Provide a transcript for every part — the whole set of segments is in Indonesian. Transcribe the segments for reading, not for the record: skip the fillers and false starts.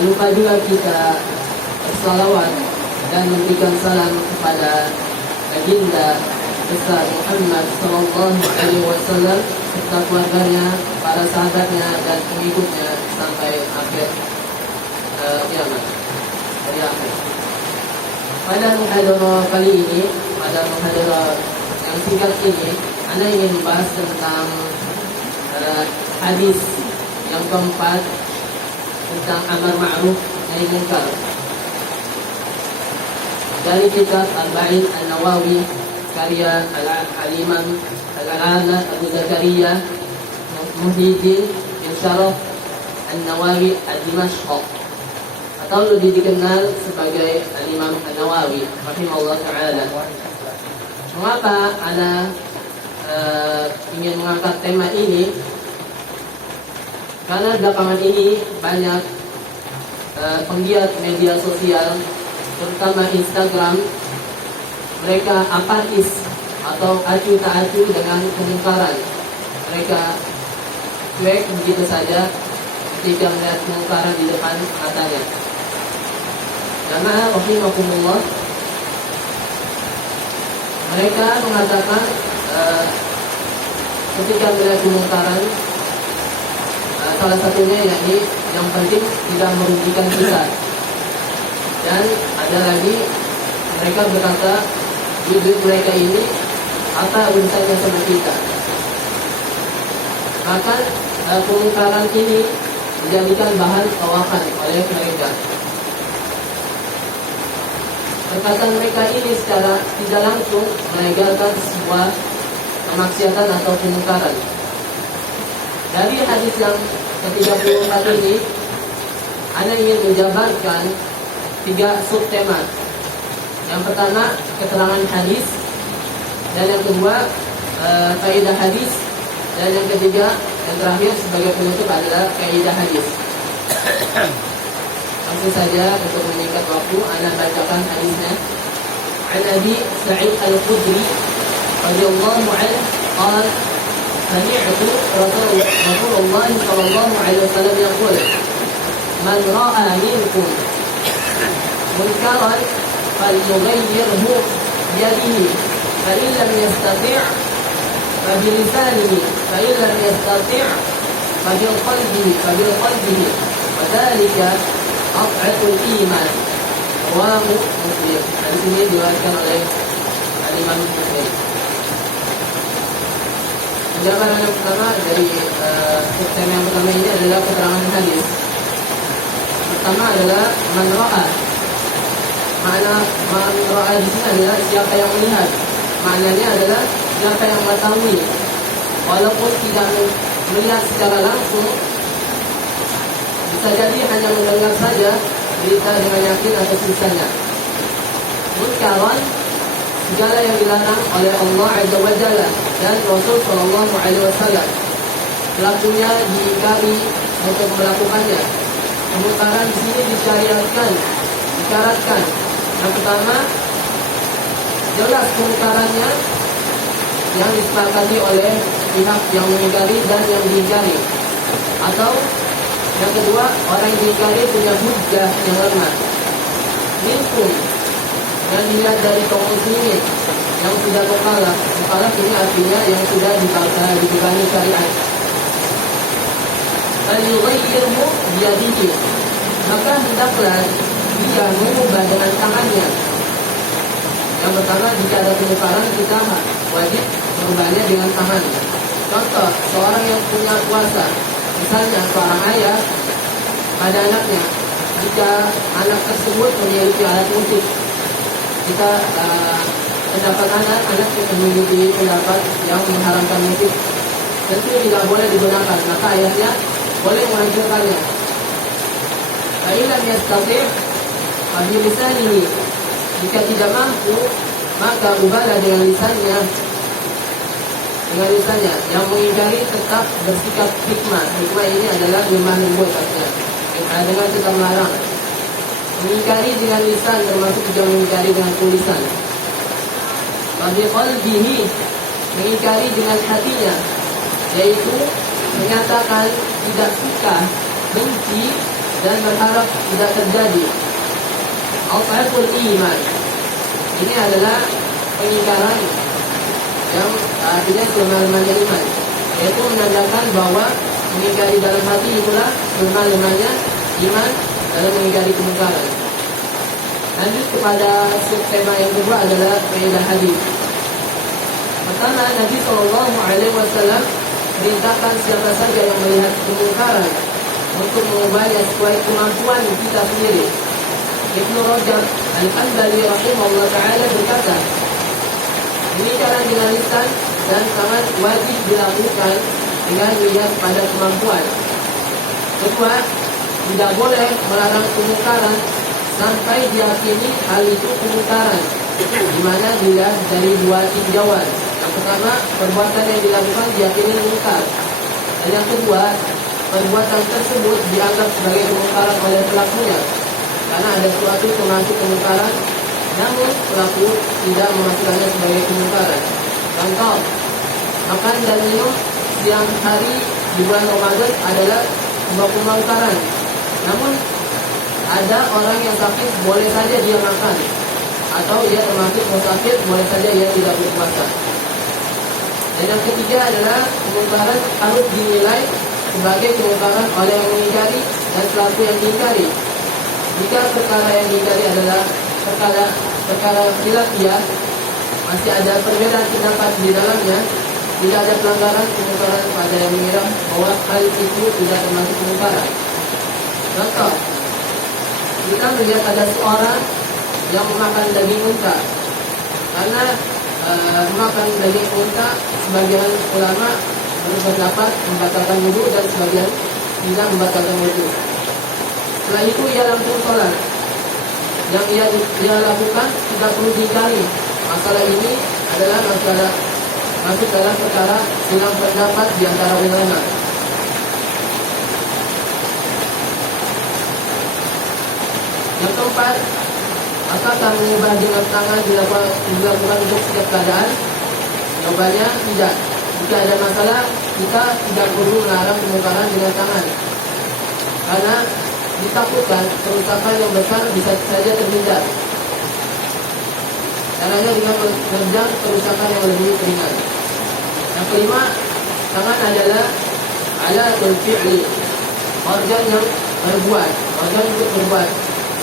Tak lupa juga kita salawat dan memberikan salam kepada baginda besar Muhammad sallallahu alaihi wasallam serta keluarganya, para sahabatnya dan pengikutnya sampai akhir kiamat, hari akhir. Pada muhadharah kali ini, pada muhadharah yang singkat ini, Anda ingin membahas tentang hadis yang keempat tentang amar ma'ruf nahi munkar dari kitab Arba'in An-Nawawi karya Al-Imam Al-Allamah Abu Zakaria Muhyiddin bin Syaraf An-Nawawi Ad-Dimashq, atau lebih dikenal sebagai Al-Imam An-Nawawi rahimahullah ta'ala. Mengapa Anda ingin mengangkat tema ini? Karena belakangan ini banyak penggiat media sosial, terutama Instagram, mereka apatis atau acuh tak acuh dengan kemungkaran. Mereka cuek begitu saja ketika melihat kemungkaran di depan matanya. Jamaah rahimakumullah, mereka mengatakan ketika melihat kemungkaran, salah satunya yakni yang penting tidak merugikan kita. Dan ada lagi mereka berkata, hidup mereka ini apa urusannya sama kita. Maka kemungkaran ini dijadikan bahan tawakan oleh mereka. Perkataan mereka ini secara tidak langsung melegalkan sebuah kemaksiatan atau kemungkaran. Dari hadis yang ke-34 ini, Anda ingin menjabarkan 3 subtema. Yang pertama, keterangan hadis, dan yang kedua, kaidah hadis, dan yang ketiga, yang terakhir sebagai penutup adalah kaidah hadis. Langsung saja untuk meningkat waktu, Anda bacakan hadisnya. An Abi Sa'id Al-Khudri radhiyallahu anhu qala سمعت رسول الله صلى الله عليه وسلم يقول من رأى منكم منكرا فليغيره بيده فإن لم يستطع فبلسانه فإن لم يستطع فبقلبه وذلك أضعف الإيمان. رواه مسلم. Hadis ini diriwayatkan oleh Imam Muslim. Jawaban yang pertama dari tema yang pertama ini adalah keterangan hadis. Pertama adalah man ra'a. Makna man ra'a di sini adalah siapa yang melihat. Maknanya adalah siapa yang mengetahui. Walaupun tidak melihat secara langsung, bisa jadi hanya mendengar saja berita dengan yakin atau sisanya. Munkaran, segala yang dilarang oleh Allah Azza wa Jalla dan Rasul Sallallahu Alaihi Wasallam, pelakunya diingkari untuk melakukannya. Kemungkaran di sini disyaratkan. Yang pertama, jelas kemungkarannya yang disepakati oleh pihak yang mengingkari dan yang diingkari. Atau yang kedua, orang yang diingkari punya hujjah yang lemah. Minkum, yang dilihat dari kaum muslimin yang sudah mukallaf ini artinya yang sudah dibebani syariat. Falyughayyirhu biyadihi, maka hendaklah dia mengubah dengan tangannya. Yang pertama, jika ada kemungkaran kita wajib mengubahnya dengan tangan. Contoh, seorang yang punya kuasa, misalnya seorang ayah pada anaknya, jika anak tersebut memiliki alat musik, kita pendapat anak yang memiliki pendapat yang mengharamkan musik, tentu tidak boleh digunakan, maka ayahnya boleh menghancurkannya. Fa'ilam yastati' fabilisanihi, jika tidak mampu maka ubahlah dengan lisannya. Yang mengingkari tetap bersikap hikmah. Hikmah ini adalah lemah lembut artinya, dengan tetap melarang. Mengingkari dengan lisan termasuk juga mengingkari dengan tulisan. Wabiqalbihi, mengingkari dengan hatinya, yaitu menyatakan tidak suka, benci dan berharap tidak terjadi. Al-Fahful Iman, ini adalah pengingkaran yang artinya kelemah-lemahnya iman, yaitu menandakan bahwa mengingkari dalam hati itulah kelemah-lemahnya iman dalam mengingkari kemungkaran. Lanjut kepada subtema yang kedua adalah faedah hadis. Pertama, Nabi SAW perintahkan siapa saja yang melihat kemungkaran untuk mengubahnya sesuai kemampuan kita sendiri. Ibnu Rajab Al-Hanbali rahimahullah ta'ala berkata, pengingkaran dengan lisan dan tangan wajib dilakukan dengan melihat pada kemampuan. Kedua, tidak boleh melarang kemungkaran sampai diyakini hal itu kemungkaran, di mana dilihat dari dua tinjauan. Yang pertama, perbuatan yang dilakukan diyakini mungkar. Dan yang kedua, perbuatan tersebut dianggap sebagai kemungkaran oleh pelakunya, karena ada suatu termasuk kemungkaran, namun pelaku tidak memasukkannya sebagai kemungkaran. Contoh, makan dan minum siang hari di bulan Ramadan adalah sebuah kemungkaran. Namun ada orang yang sakit, boleh saja dia makan, atau ia termasuk musafir, boleh saja ia tidak berpuasa. Dan yang ketiga adalah kemungkaran harus dinilai sebagai kemungkaran oleh yang mengingkari dan pelaku yang diingkari. Jika perkara yang diingkari adalah perkara khilafiyah, masih ada perbedaan pendapat di dalamnya, tidak ada pelanggaran kemungkaran pada yang mengira bahwa hal itu tidak termasuk kemungkaran. Contoh, kita melihat ada seorang yang memakan daging unta, karena memakan daging unta sebagian ulama berpendapat membatalkan wudu dan sebagian tidak membatalkan wudu. Setelah itu ia langsung sholat. Yang ia lakukan tidak perlu diingkari. Masalah ini adalah masalah masuk dalam perkara silang pendapat di antara ulama. Yang keempat, apakah mengubah dengan tangan dilakukan untuk setiap keadaan? Jawabannya tidak. Jika ada masalah, kita tidak perlu melarang kemungkaran dengan tangan, karena ditakutkan kerusakan yang besar bisa saja terhindar. Caranya dengan menerjang kerusakan yang lebih ringan. Yang kelima, tangan adalah alatul fi'li, organ yang berbuat, organ untuk berbuat,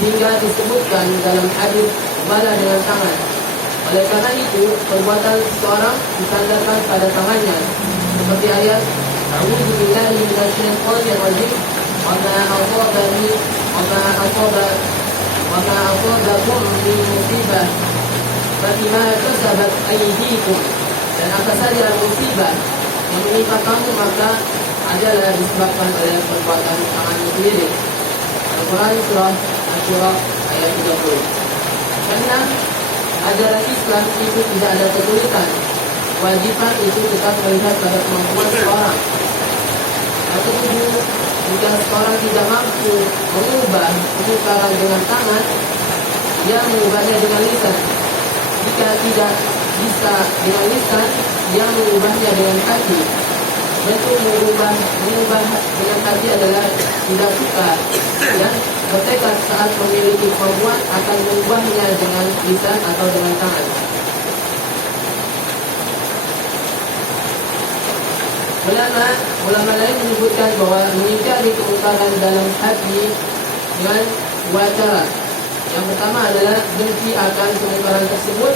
hingga disebutkan dalam hadis bala dengan tangan. Oleh karena itu, perbuatan seseorang disandarkan pada tangannya, seperti ayat A'udzu billahi minasyaitonir rajim, wa ma asabakum min musibah Fatima kasabat aydikum, dan apa saja musibah yang menimpa kamu maka adalah disebabkan oleh perbuatan tanganmu sendiri. Al-Quran surah Asy-Syura ayat 30. Karena ajaran Islam itu tidak ada kesulitan. Kewajiban itu tetap melihat pada kemampuan seorang. Yang ketujuh, jika seorang tidak mampu mengubah kemungkaran dengan tangan, dia mengubahnya dengan lisan. Jika tidak bisa dengan lisan, dia mengubahnya dengan hati. Bentuk mengubah dengan hati adalah tidak suka dan bertekad saat memiliki kemampuan akan mengubahnya dengan lisan atau dengan tangan. Ulama lain menyebutkan bahwa mengingkari kemungkaran dalam hati dengan dua cara. Yang pertama adalah benci akan kemungkaran tersebut,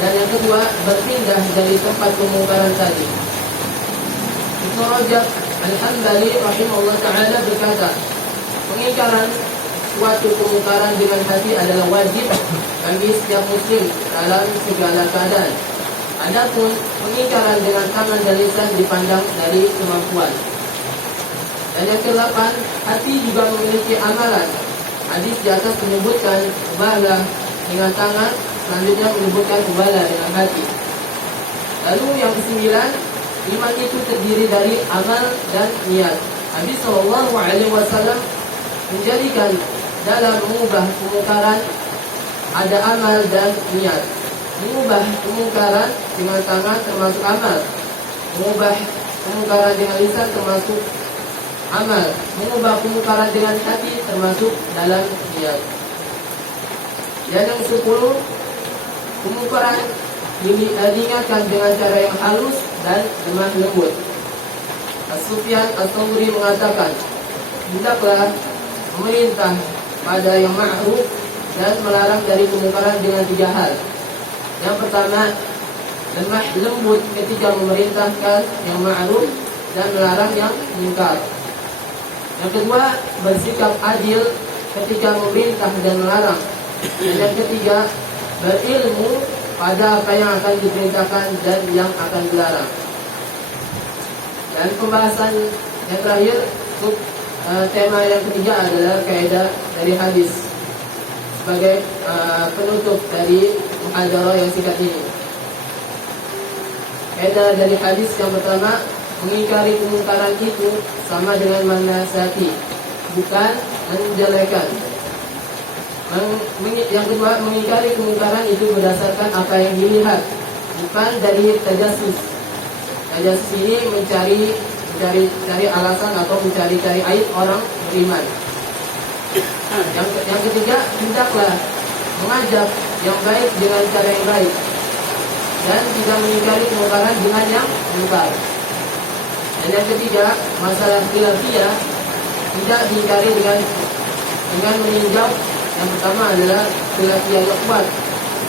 dan yang kedua berpindah dari tempat kemungkaran tadi. Ibnu Rajab Al-Hanbali rahimahullah ta'ala berkata, pengingkaran suatu kemungkaran dengan hati adalah wajib bagi setiap muslim dalam segala keadaan. Adapun pengingkaran dengan tangan dan lisan dipandang dari kemampuan. Dan yang ke-8, hati juga memiliki amalan. Hadis di atas menyebutkan ubahlah dengan tangan, selanjutnya menyebutkan ubahlah dengan hati. Lalu yang ke-9, iman itu terdiri dari amal dan niat. Nabi SAW menjadikan dalam mengubah kemungkaran ada amal dan niat. Mengubah kemungkaran dengan tangan termasuk amal. Mengubah kemungkaran dengan lisan termasuk amal. Mengubah kemungkaran dengan hati termasuk dalam niat. Dan yang 10, kemungkaran diingatkan dengan cara yang halus dan lemah lembut. As-Sufyan Ats-Tsauri mengatakan, hendaklah memerintah pada yang ma'ruf dan melarang dari kemungkaran dengan 3 hal. Yang pertama, lemah lembut ketika memerintahkan yang ma'ruf dan melarang yang munkar. Yang kedua, bersikap adil ketika memerintah dan melarang. Dan yang ketiga, berilmu pada apa yang akan diperintahkan dan yang akan dilarang. Dan pembahasan yang terakhir untuk tema yang ketiga adalah kaidah dari hadis sebagai penutup dari muhadarah yang singkat ini. Kaidah dari hadis yang pertama, mengingkari kemungkaran itu sama dengan menasihati, bukan menjelekan. Yang kedua, mengingkari kemungkaran itu berdasarkan apa yang dilihat, bukan dari tajasus. Tajasus ini mencari alasan atau mencari aib orang beriman. Yang ketiga, hendaklah mengajak yang baik dengan cara yang baik dan tidak mengingkari kemungkaran dengan yang munkar. Dan yang ketiga, masalah khilafiyah tidak diingkari dengan meninjau. Yang pertama adalah khilafiyah yang kuat,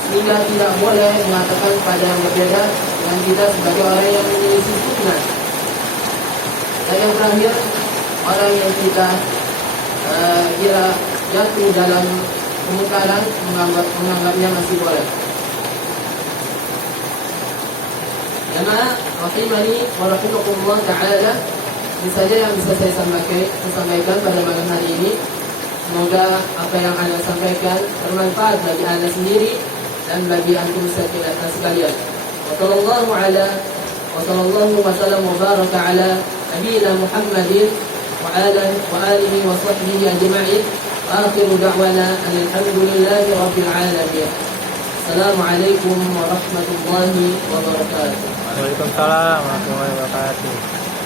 sehingga tidak boleh mengatakan pada yang berbeda dengan kita sebagai orang yang menyelisih sunnah. Dan yang terakhir, orang yang kita kira jatuh dalam kemungkaran menganggapnya masih boleh. Jamaah rahimani wa rahimakumullah ta'ala, ini saja yang bisa saya sampaikan pada malam hari ini. Semoga apa yang Anda sampaikan bermanfaat bagi Anda sendiri dan bagi antum sekalian. Wassallallahu wa sallam wa baraka ala nabiyina Muhammadin wa alihi wa sahbihi ajma'in. Akhiru da'wana alhamdulillahi rabbil alamin. Assalamualaikum warahmatullahi wabarakatuh. Waalaikumsalam warahmatullahi wabarakatuh.